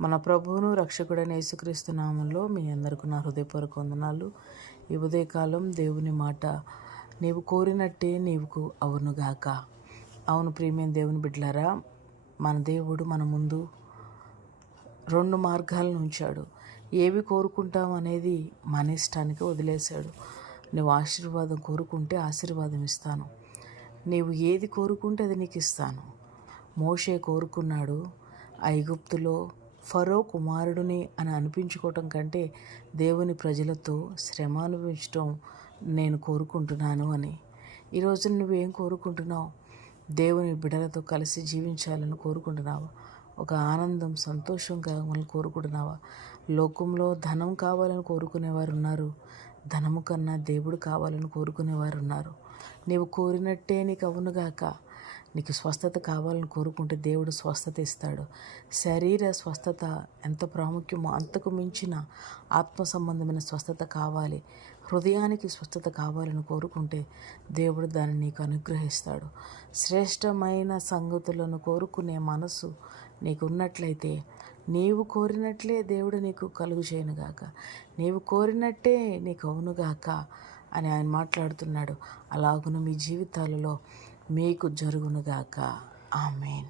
మన ప్రభువును రక్షకుడైన యేసుక్రీస్తు నామంలో మీ అందరికీ నా హృదయపూర్వక వందనాలు. ఈ ఉదయకాలం దేవుని మాట, నీవు కోరినట్టే నీవుకు అవునుగాక. అవును ప్రియమైన దేవుని బిడ్డలారా, మన దేవుడు మన ముందు 2 మార్గాలను ఉంచాడు. ఏవి కోరుకుంటాం అనేది మన ఇష్టానికి వదిలేశాడు. నువ్వు ఆశీర్వాదం కోరుకుంటే ఆశీర్వాదం ఇస్తాను, నీవు ఏది కోరుకుంటే అది నీకు ఇస్తాను. మోషే కోరుకున్నాడు, ఐగుప్తులో ఫరో కుమారుడిని అని అనిపించుకోవటం కంటే దేవుని ప్రజలతో శ్రమ అనుభవించటం నేను కోరుకుంటున్నాను అని. ఈరోజు నువ్వేం కోరుకుంటున్నావు? దేవుని బిడ్డలతో కలిసి జీవించాలని కోరుకుంటున్నావా? ఒక ఆనందం, సంతోషం కావాలని కోరుకుంటున్నావా? లోకంలో ధనం కావాలని కోరుకునేవారు ఉన్నారు, ధనము కన్నా దేవుడు కావాలని కోరుకునేవారు ఉన్నారు. నీవు కోరినట్టే నీకు అవునుగాక. నీకు స్వస్థత కావాలని కోరుకుంటే దేవుడు స్వస్థత ఇస్తాడు. శరీర స్వస్థత ఎంత ప్రాముఖ్యమో అంతకు మించిన ఆత్మ సంబంధమైన స్వస్థత కావాలి. హృదయానికి స్వస్థత కావాలని కోరుకుంటే దేవుడు దాన్ని నీకు అనుగ్రహిస్తాడు. శ్రేష్టమైన సంగతులను కోరుకునే మనసు నీకు ఉన్నట్లయితే నీవు కోరినట్లే దేవుడు నీకు కలుగు చేయనుగాక. నీవు కోరినట్టే నీకు అవునుగాక అని ఆయన మాట్లాడుతున్నాడు. అలాగున మీ జీవితాలలో మీకు జరుగునుగాక. ఆమేన్.